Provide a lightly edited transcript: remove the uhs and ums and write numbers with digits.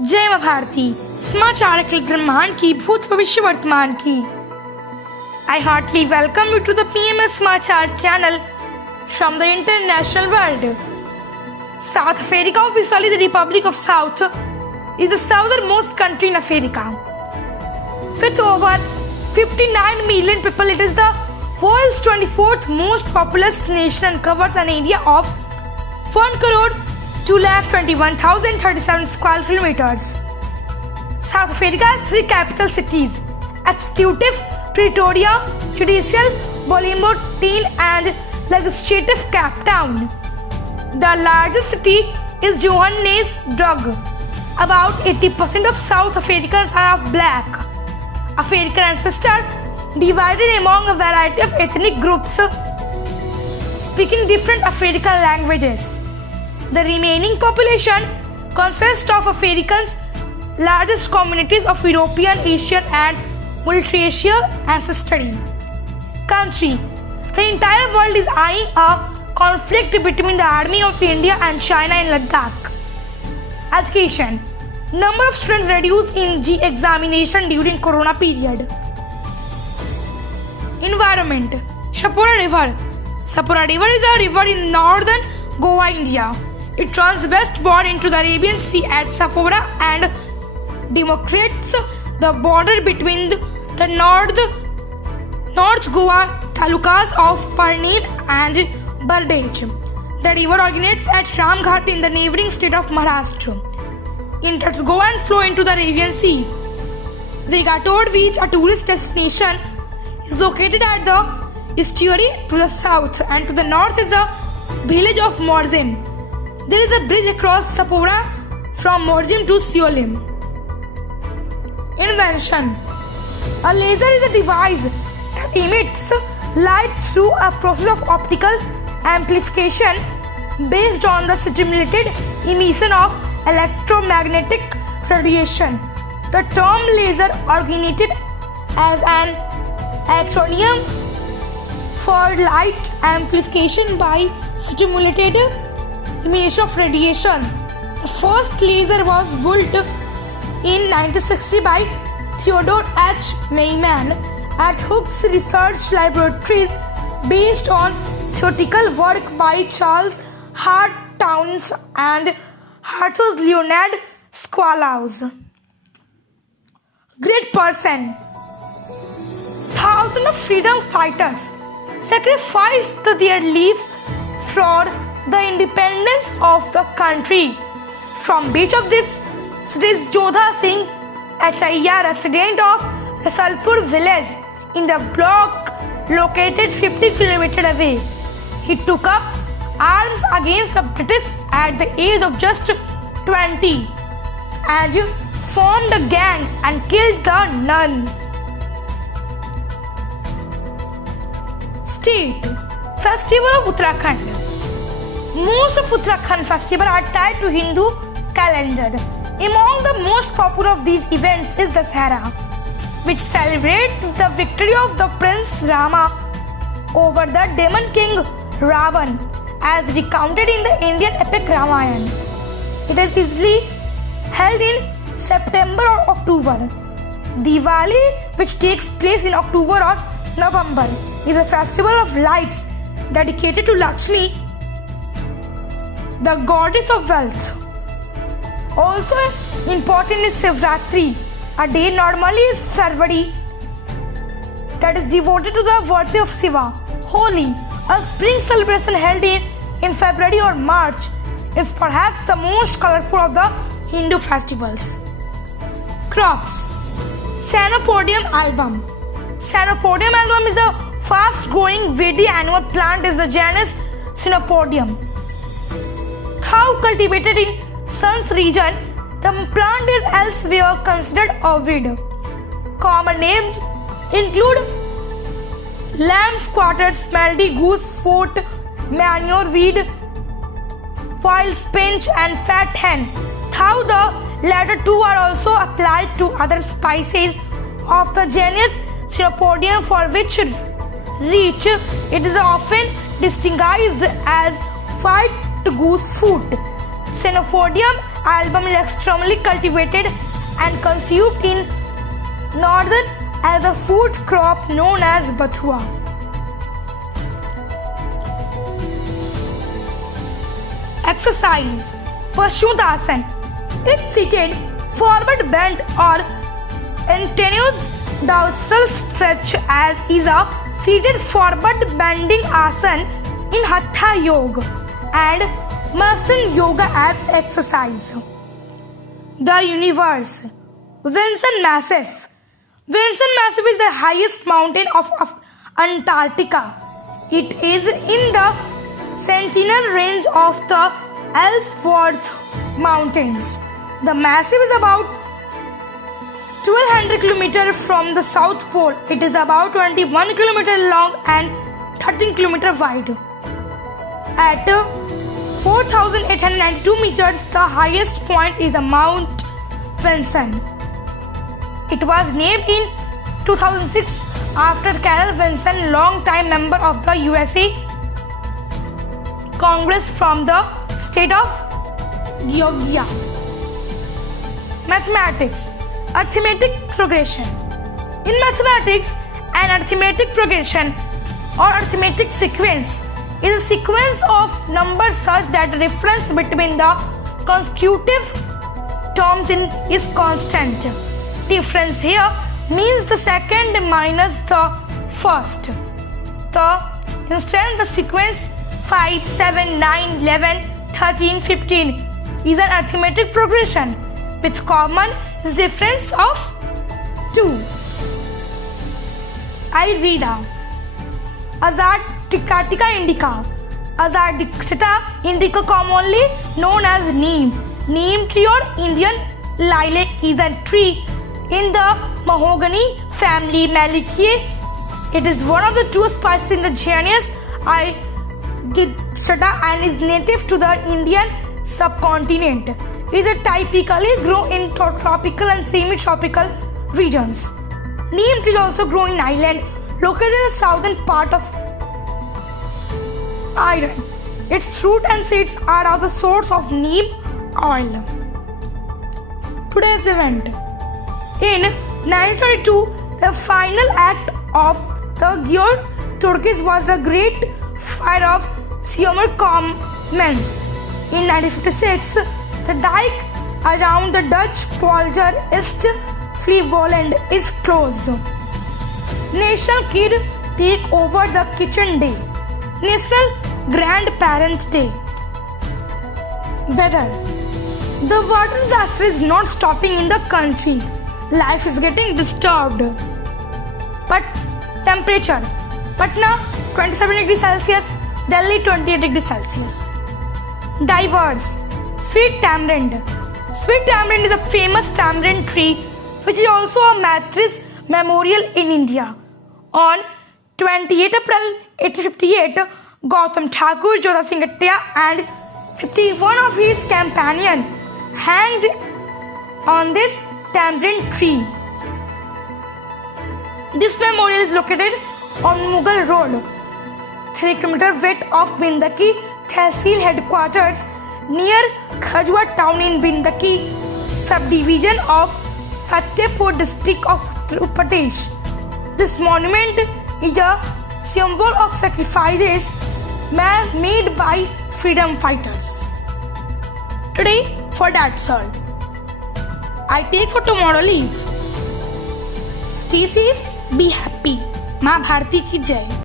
जय मां भारती समाचार अखिल ब्रह्मांड की भूत भविष्य वर्तमान की। I heartily welcome you to the PMS Samachar channel from the international world. South Africa, officially the Republic of South, is the southernmost country in Africa. With over 59 million people, it is the world's 24th most populous nation and covers an area of 1,221,037 square kilometers. South Africa has three capital cities: Executive Pretoria, Judicial Bloemfontein, and Legislative Cape Town. The largest city is Johannesburg. About 80% of South Africans are of black African ancestry, divided among a variety of ethnic groups speaking different African languages. The remaining population consists of Africans, largest communities of European, Asian, and multiracial ancestry. Country: the entire world is eyeing a conflict between the Army of India and China in Ladakh. Education: number of students reduced in JEE examination during Corona period. Environment: Sapora River. Sapora River is a river in northern Goa, India. It runs westward into the Arabian Sea at Sapora and demarcates the border between the North Goa talukas of Parneel and Bardej. The river originates at Ramghat in the neighboring state of Maharashtra. Enters Goa and flows into the Arabian Sea. Vegatord Beach, a tourist destination, is located at the estuary to the south, and to the north is the village of Morzim. There is a bridge across Sapora from Morzim to Siolim. Invention: a laser is a device that emits light through a process of optical amplification based on the stimulated emission of electromagnetic radiation. The term laser originated as an acronym for light amplification by stimulated emission of radiation. The first laser was built in 1960 by Theodore H. Meiman at Hooke's Research Laboratories based on theoretical work by Charles Hart Townes and Arthur Leonard Swallows. Great person: thousands of freedom fighters sacrificed their lives for the independence of the country. From beach of this is Jodha Singh, a Chaiya resident of Rasalpur village in the block located 50 km away. He took up arms against the British at the age of just 20 and formed a gang and killed the nun. State: Festival of Uttarakhand. Most of Uttarakhand festivals are tied to Hindu calendar. Among the most popular of these events is Dasahara, which celebrates the victory of the Prince Rama over the demon king Ravan, as recounted in the Indian epic Ramayana. It is usually held in September or October. Diwali, which takes place in October or November, is a festival of lights dedicated to Lakshmi, the goddess of wealth. Also important is Shivratri, a day normally is February, that is devoted to the worship of Shiva. Holi, a spring celebration held in February or March, is perhaps the most colorful of the Hindu festivals. Crops: Chenopodium album. Chenopodium album is a fast-growing weedy annual plant is the genus Chenopodium. How cultivated in Sun's region, the plant is elsewhere considered a weed. Common names include lamb's quarter, smelty goose foot, manure weed, wild spinach, and fat hen. Though the latter two are also applied to other species of the genus Chenopodium, for which reach it is often distinguished as white goose foot. Chenopodium album is extremely cultivated and consumed in northern as a food crop known as bathua. Exercise. Paschimottanasana. It's seated, forward bent or continuous dorsal stretch as is a seated forward bending asana in Hatha Yoga and Western Yoga as exercise. The universe. Vinson Massif. Vinson Massif is the highest mountain of Antarctica. It is in the Sentinel range of the Ellsworth Mountains. The massif is about 1200 km from the South Pole. It is about 21 km long and 13 km wide. At 4,892 meters, the highest point is Mount Vinson. It was named in 2006 after Carl Vinson, long-time member of the USA Congress from the state of Georgia. Mathematics. Arithmetic progression. In mathematics, an arithmetic progression or arithmetic sequence is a sequence of numbers such that the difference between the consecutive terms is constant. Difference here means the second minus the first. The instance the sequence 5, 7, 9, 11, 13, 15 is an arithmetic progression with common difference of 2. I read out. Azadirachta indica. Azadirachta indica, commonly known as neem. Neem tree or Indian lilac is a tree in the mahogany family Meliaceae. It is one of the 2 species in the genus Azadirachta and is native to the Indian subcontinent. It is typically grown in tropical and semi-tropical regions. Neem trees also grow in Ireland, located in the southern part of Ireland. Its fruit and seeds are of the source of neem oil. Today's event. In 1922, the final act of the Gyor Turkish was the Great Fire of Seymour Commons. In 1956, the dike around the Dutch polder East Flevoland is closed. National Kid Take Over the Kitchen Day. National Grandparents Day. Weather. The water disaster is not stopping in the country. Life is getting disturbed. But temperature. Patna 27 degrees Celsius. Delhi 28 degrees Celsius. Diverse. Sweet tamarind. Sweet tamarind is a famous tamarind tree which is also a martyrs memorial in India. On 28 April 1858, Gautam Thakur, Jodha Singh Attiya and 51 of his companions hanged on this tamarind tree. This memorial is located on Mughal Road, 3 km west of Bindaki Tehsil headquarters near Khajua town in Bindaki subdivision of Fatehpur district of Uttar Pradesh. This monument is a symbol of sacrifices made by freedom fighters. Today, for that's all. I take for tomorrow leave. Stay safe, be happy. माँ भारती की जय.